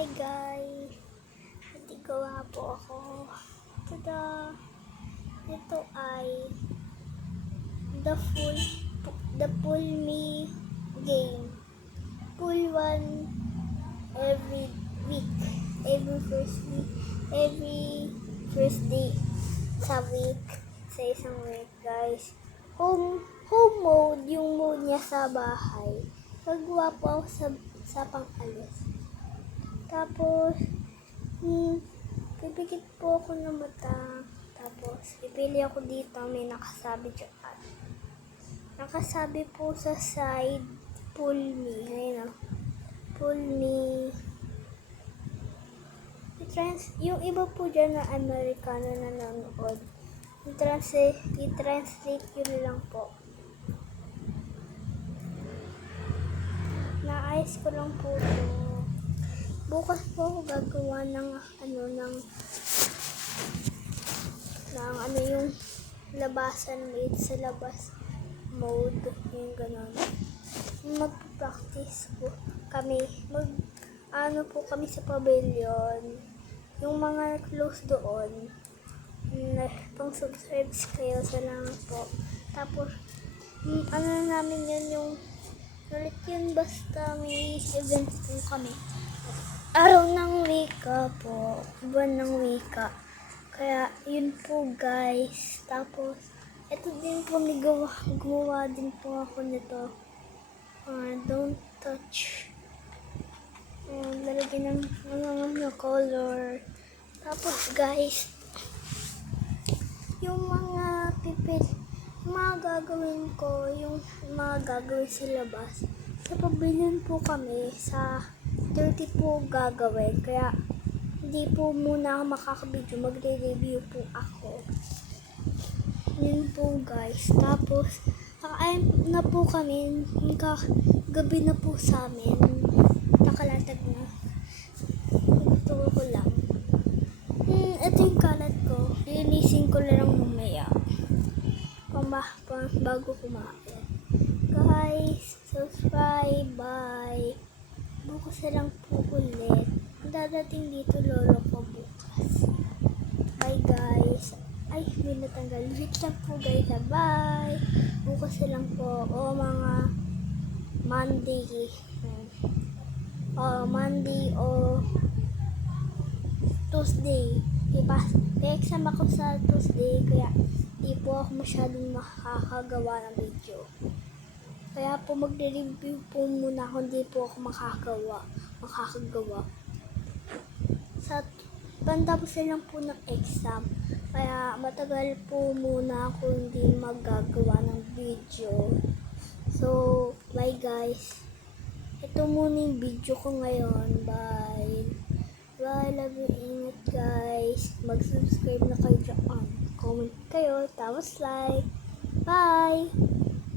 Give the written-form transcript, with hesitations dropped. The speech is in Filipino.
Hi guys! Natigawa po ako. Tada! Ito ay the full me game. Full one every week. Every first day sa week. Sa isang week guys. Home mode, yung mode niya sa bahay. Nagawa po ako sa pang-alis. Tapos, pipikit po ako ng mata. Tapos, pipili ako dito. May nakasabi dyan. Nakasabi po sa side, pull me. Ayun o. Pull me. Yung iba po dyan na Amerikano na nanonood. I-translate yun lang po. Naayos ko lang po ito. Bukas po ako gagawa ng yung labasan made sa labas mode, yung ganon. Mag-practice po kami. Kami sa pavilion. Yung mga close doon, pang subscribe kayo, salamat po. Tapos, namin yun yung ulit yun, basta may events po kami. Araw ng wika po, buwan ng wika. Kaya yun po guys. Tapos ito din po, gumawa din po ako nito. Don't touch. Lalagyan ng color. Tapos guys, yung mga gagawin ko, yung mga gagawin sa labas. Sa pavilion po kami, sa 30 po gagawin. Kaya hindi po muna ako makakabidyo. Magre-review po ako. Yun po guys. Tapos kakain na po kami. Gabi na po sa amin. Nakalatag na. Ito ko lang. Ito yung kalat ko. Linisin ko lang mamaya. Bago kumain. Guys, subscribe. Bye. Bukas na lang po ulit. Dadating dito lolo ko bukas. Bye guys. Ay, may natanggal. Wait lang po guys. Bye. Bukas na lang po. O mga Monday. Monday o Tuesday. May exam ako sa Tuesday. Kaya di po ako masyadong makakagawa ng video. Kaya po magre-review po muna ako, hindi po ako makakagawa. Sa pantapos na lang po ng exam. Kaya matagal po muna ako hindi magagawa ng video. So, bye guys. Ito muna yung video ko ngayon. Bye. Bye, love you, ingat guys. Mag-subscribe na kayo dyan. Comment kayo, tapos like. Bye!